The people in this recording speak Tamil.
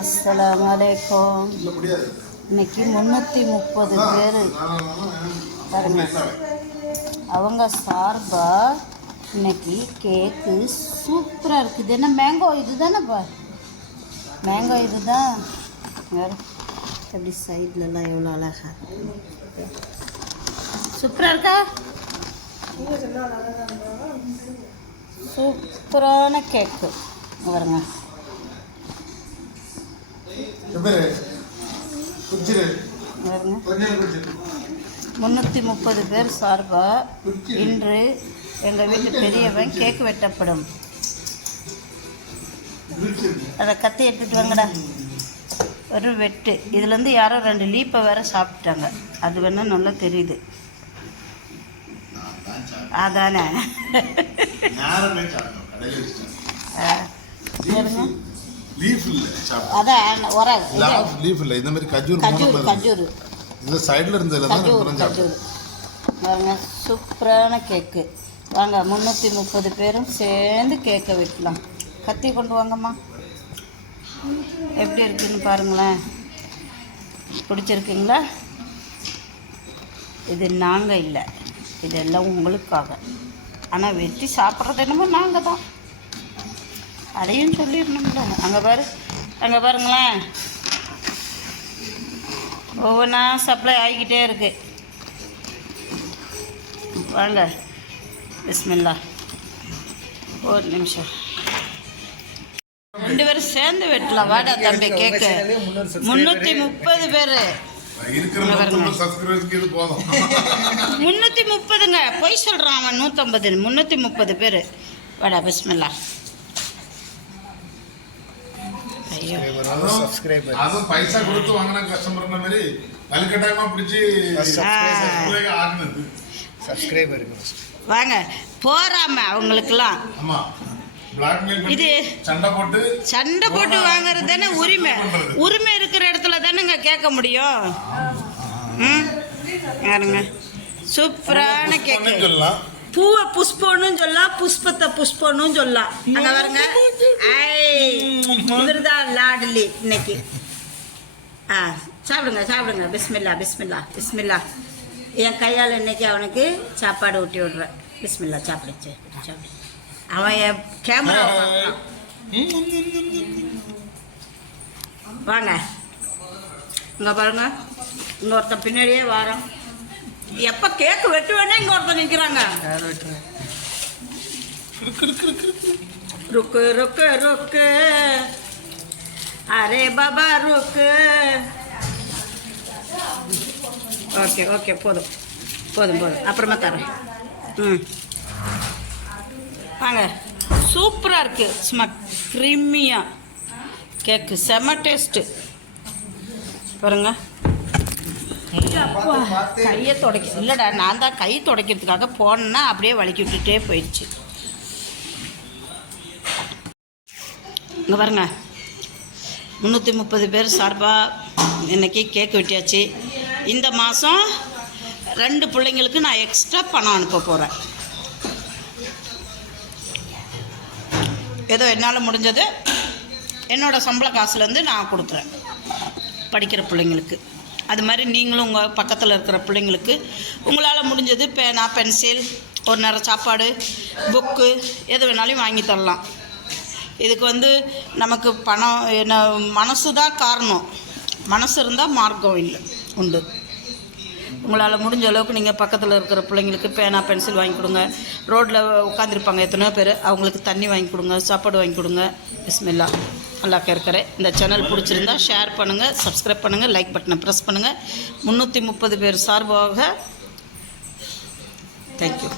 அஸ்ஸலாமு அலைக்கும். இன்னைக்கு 330 பேர் பாருங்க. அவங்க சார்பாக இன்னைக்கு கேக்கு சூப்பராக இருக்குது. என்ன மேங்கோ இது தானேப்பா? மேங்கோ இது தான். வேறு எப்படி சைட்லலாம் எவ்வளோ அழகா சூப்பராக இருக்கா? சூப்பரான கேக்கு பாருங்க. 330 பேர் சார்பாக இன்று எங்கள் வீட்டு பெரியவன் கேக்கு வெட்டப்படும். அதை கத்தி எடுத்துட்டு வாங்கடா. ஒரு வெட்டு. இதுலேருந்து யாரோ 2 லீப்பை வேற சாப்பிட்டாங்க. அது வேணால் நல்லா தெரியுது. அதானே அதான் லீஃப் இல்லை, இந்த மாதிரி கஜூர் இந்த சைடில் இருந்ததுல கஜூர் பாருங்க. சூப்பரான கேக்கு. வாங்க 330 பேரும் சேர்ந்து கேக்கை வெட்டலாம். கத்தி கொண்டு வாங்கம்மா. எப்படி இருக்குன்னு பாருங்களேன். பிடிச்சிருக்குங்களா? இது நாங்கள் இல்லை, இதெல்லாம் உங்களுக்காக. ஆனால் வெட்டி சாப்பிட்றது என்னமோ நாங்கள் தான். அதையும் சொல்லிடணும்ல. அங்கே பாருங்களேன். ஒவ்வொன்றா சப்ளை ஆகிக்கிட்டே இருக்கு. வாங்க பிஸ்மில்லா. ஒரு நிமிஷம் 2 பேரும் சேர்ந்து வெட்டலாம். வாடா தம்பி. கேக்கு 330 பேர் 330ங்க. பொய் சொல்கிறான் அவன். 150 330 பேர். வாடா பிஸ்மில்லா. பைசா கொடுத்து வாங்கின கஸ்டமர் மாதிரி வலுக்கட்டாயமா பிடிச்சி வாங்க போறாம அவங்களுக்குலாம். இது சண்டை போட்டு வாங்குறது தானே உரிமை. உரிமை இருக்கிற இடத்துல தானேங்க கேட்க முடியும். யாருங்க சூப்பரான கேக்கு. பூவை புஷ்பம்னு சொல்லலாம், புஷ்பத்தை புஷ்பம்னு சொல்லலாம். அங்கே பாருங்க. இவர்தான் லாடலி இன்னைக்கு. சாப்பிடுங்க. பிஸ்மில்லா பிஸ்மில்லா பிஸ்மில்லா. என் கையால் இன்னைக்கு அவனுக்கு சாப்பாடு ஊட்டி விடுறேன். பிஸ்மில்லா. சாப்பிடுச்சு. அவன் என் கேமரா வாங்க. இங்கே பாருங்க. இன்னொருத்தன் பின்னாடியே வாரம். எப்போ கேக்கு வெட்டுவேன்னா இங்கே ஒருத்தர் நிற்கிறாங்க. ருக்கு ருக்கு ருக்கு. அரே பாபா ருக்கு. ஓகே போதும். அப்புறமா தரேன். வாங்க. சூப்பராக இருக்குது. சும்மா க்ரீமியாக கேக்கு. செம்ம டேஸ்ட்டு பாருங்க. கையை துடைக்க இல்லைடா, நான் தான் கை துடைக்கிறதுக்காக போனேன்னா அப்படியே வலிக்கி விட்டுட்டே போயிடுச்சு. இங்கே பாருங்க. 330 பேர் சார்பாக இன்றைக்கி கேக் வெட்டியாச்சு. இந்த மாதம் 2 பிள்ளைங்களுக்கு நான் எக்ஸ்ட்ரா பணம் அனுப்ப போகிறேன். ஏதோ என்னால் முடிஞ்சது என்னோடய சம்பள காசுலேருந்து நான் கொடுக்குறேன் படிக்கிற பிள்ளைங்களுக்கு. அது மாதிரி நீங்களும் உங்கள் பக்கத்தில் இருக்கிற பிள்ளைங்களுக்கு உங்களால் முடிஞ்சது பேனா, பென்சில், ஒரு நேரம் சாப்பாடு, புக்கு எது வேணாலும் வாங்கி தரலாம். இதுக்கு நமக்கு பணம் என்ன, மனசு தான் காரணம். மனசு இருந்தால் மார்க்கம் இல்லை உண்டு. உங்களால் முடிஞ்ச அளவுக்கு நீங்கள் பக்கத்தில் இருக்கிற பிள்ளைங்களுக்கு பேனா, பென்சில் வாங்கி கொடுங்க. ரோட்டில் உட்காந்துருப்பாங்க எத்தனையோ பேர், அவங்களுக்கு தண்ணி வாங்கி கொடுங்க, சாப்பாடு வாங்கி கொடுங்க. பிஸ்மில்லா. நல்லா கேட்குறேன். இந்த சேனல் பிடிச்சிருந்தா ஷேர் பண்ணுங்கள், சப்ஸ்கிரைப் பண்ணுங்கள், லைக் பட்டனை ப்ரெஸ் பண்ணுங்கள். 330 பேர் சார்பாக தேங்க்யூ.